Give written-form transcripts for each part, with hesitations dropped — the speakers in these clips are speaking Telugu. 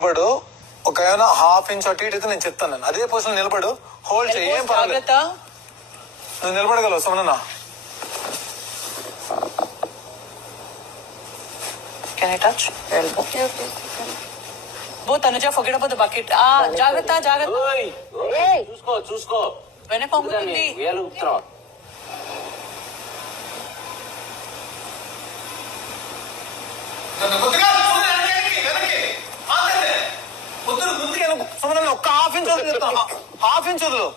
నిలబడు ఒక ఏమైనా హాఫ్ ఇంచ్ అటు ఇటు అయితే నేను చెప్తాను. నేను అదే పొజిషన్ నిలబడు, హోల్డ్ చేయి, ఏం పర్వాలేదు. నువ్వు నిలబడగలవు సుమనన్న. Can I touch? Elbow. Both Anuja, forget about the bucket. Jagrata, Jagrata. Hey! చూసుకో వెనక పంపుతుంది. సుమనన్న ఒక్క హాఫ్ ఇంచ్ వదిలి చెప్తాను. హాఫ్ ఇంచ్ వదులు,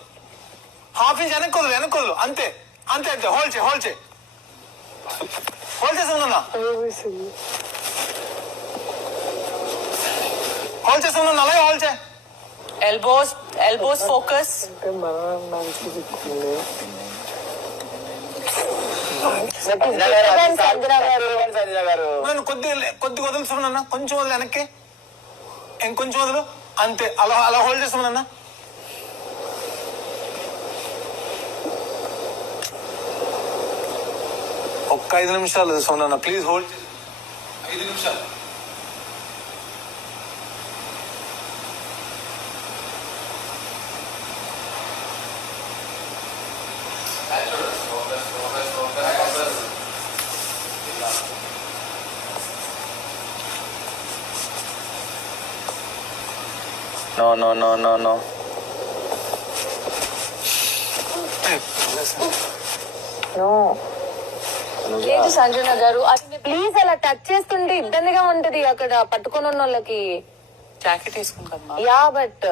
హాఫ్ ఇంచ్ వెనక్కి వదులు, వెనక్కి వదులు. అంతే అంతే అంతే. హోల్డ్ చేయి, హోల్డ్ చేయి, హోల్డ్ చేసి సుమనన్న, హోల్డ్ చేసి సుమనన్న, అలాగే హోల్డ్ చేయి. Elbows focus. కొద్ది వదులు సుమనన్న, కొంచెం వదిలి వెనక్కి, ఇంకొంచెం వదులు. అంతే, అలా అలా హోల్డ్ చేసి సుమనన్న. ఒక్క 5 నిమిషాలు సుమనన్న, ప్లీజ్ హోల్డ్. 5 నిమిషాలు. No. లేదు సంజన గారు, అది ప్లీజ్ అలా టచ్ చేస్తుంటే ఇబ్బందిగా ఉంటది అక్కడ పట్టుకొని ఉన్న వాళ్ళకి. జాకెట్ వేసుకుంటామ్మా. యా బట్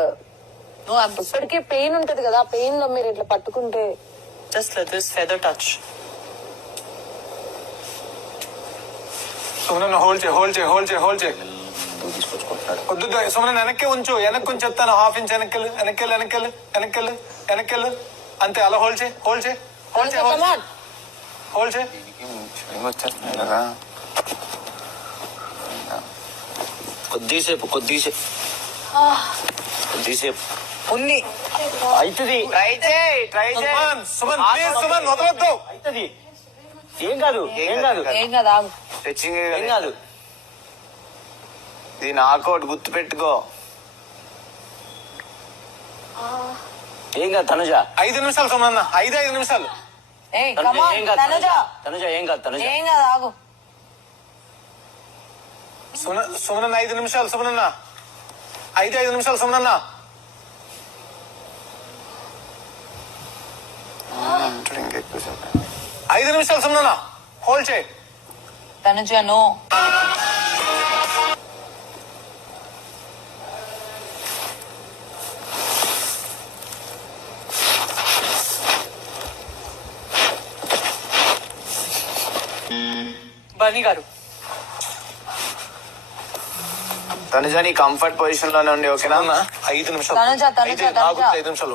ఇప్పటికే పెయిన్ ఉంటది కదా, ఆ పెయిన్ లో మీరు ఇట్లా పట్టుకుంటే. Just let this feather touch. సుమనన్న హోల్డ్ చేయి, హోల్డ్ చేయి, హోల్డ్ చేయి, హోల్డ్ చేయి. వద్దు సుమనన్న, వెనక్కి ఉంచు, వెనక్కి ఉంచి చెప్తాను. హాఫ్ ఇంచ్ వెనక్కెళ్ళు, వెనక్కెళ్ళు, వెనక్కెళ్ళు, వెనక్కెళ్ళు, వెనక్కెళ్ళు. అంతే, అలా హోల్డ్ చేయి, హోల్డ్ చేయి, హోల్డ్ చేయి, హోల్డ్ చేయి. కొద్దిసేపు ఉన్ని అవుతుంది. సుమన్ ప్లీజ్, సుమన్ వదలొద్దు. అవుతుంది, ఏం కాదు. ఏం కదా. ఏం కాదు. దీని ఆకౌట్ గుర్తు పెట్టుకో. ఏం కాదు తనుజ. 5 నిమిషాలు సుమనన్న, 5 నిమిషాలు. తనుజ ఏం కాదు. ఆగు. సుమనన్న 5 నిమిషాలు సుమనన్న, 5 నిమిషాలు సుమనన్న. 5 నిమిషాలు సుమనన్న, హోల్డ్ చేయి. తనుజ నో. బర్నీ గారు, తనుజ నీ కంఫర్ట్ పొజిషన్ లోనే ఉండి, ఓకేనా? 5 నిమిషాలు. 5 నిమిషాలు.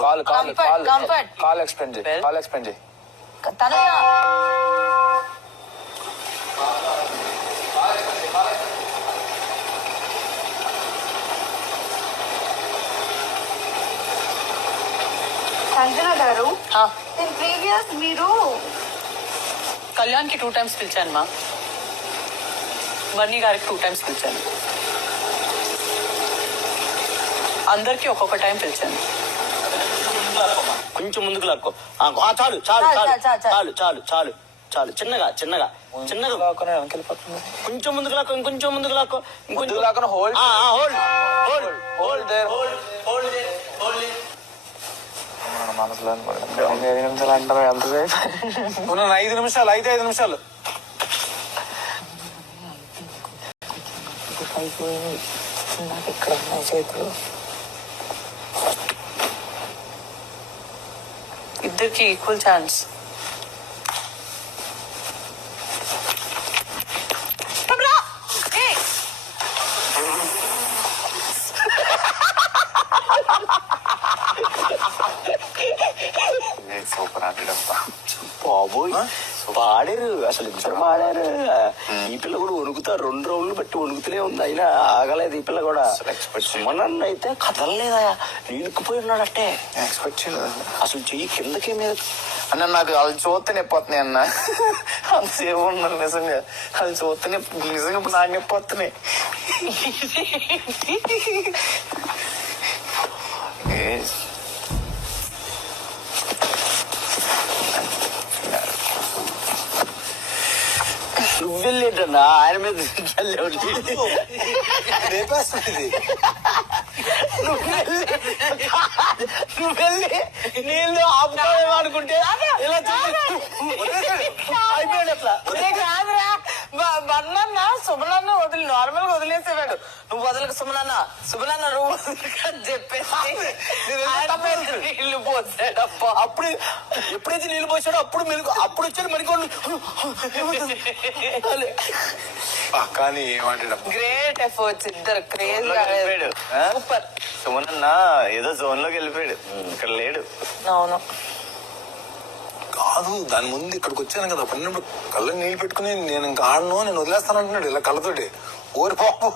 కాల్ ఎక్స్ప్లెయిన్ చేయి. తనుజ సంజన గారు, ప్రీవియస్ మీరు కళ్యాణ్ కి 2 times పిలిచాను మా. బర్నీ గారికి 2 times పిలిచాను. అందరికి ఒక్కొక్క టైం పిలిచాను. కొంచెం ముందుకు లాక్కో. చాలు. చిన్నగా కొంచెం ముందుకు లాక్కో. ఇంకొంచెం ముందుకు లాక్కో. హోల్డ్. మనసులో 5 నిమిషాలు అంటారా? ఎంతసేపు? 5 నిమిషాలు. 5 నిమిషాలు. నాకు ఇక్కడ ఉన్నాయి చేతులు. ఇద్దరికి ఈక్వల్ ఛాన్స్. సూపర్ ఆటడబ్బా. బాబోయ్ పాడారు అసలు ఇద్దరు పాడారు. ఈ పిల్ల కూడా వణుకుతా 2 రౌండ్లు బట్టి వణుకుతూనే ఉంది, అయినా ఆగలేదు ఈ పిల్ల కూడా. సుమనన్న అయితే కదలలేదా, నీళ్ళుకుపోయి ఉన్నాడట్టే. ఎక్స్పెక్ట్ చేయలేదు అసలు చెయ్యి కిందకి మీద. అన్న. నాకు వాళ్ళు చూస్తే నొప్పి అన్న. అంతసేపు ఉన్నాను నిజంగా, వాళ్ళు చూస్తే నిజంగా ఇప్పుడు నాకు నొప్పి వస్తున్నాయి. నువ్వెళ్ళేటన్నా ఆయన మీద చల్లేవు. లేపేస్తుంది. నువ్వెళ్ళి నీళ్ళు ఆపుతావేమో అనుకుంటే ఇలా అయిపోయాడు అట్లా. బండ్లన్న సుమలన్న వదిలి నార్మల్ గా వదిలేసేవాడు. నువ్వు వదలకు సుమలన్న, సుమలన్న నువ్వు వదలక అని చెప్పేసి నీళ్లు పోసాడప్ప. అప్పుడు ఎప్పుడైతే నీళ్ళు పోసాడో అప్పుడు మెరుగు, అప్పుడు వచ్చాడు మరికొండు. కానీ ఏమంటాడు గ్రేట్ ఎఫర్ట్స్ ఇద్దరు క్రేజ్ వెళ్ళిపోయాడు. సూపర్. సుమనన్న ఏదో జోన్ లోకి వెళ్ళిపోయాడు, ఇక్కడ లేడు. అవును కాదు, దాని ముందు ఇక్కడికి వచ్చాను కదా, పడినప్పుడు కళ్ళని నీళ్ళు పెట్టుకుని నేను ఇంకా ఆడను, నేను వదిలేస్తాను అంటున్నాడు ఇలా కళ్ళతోటి. ఓరి పాపం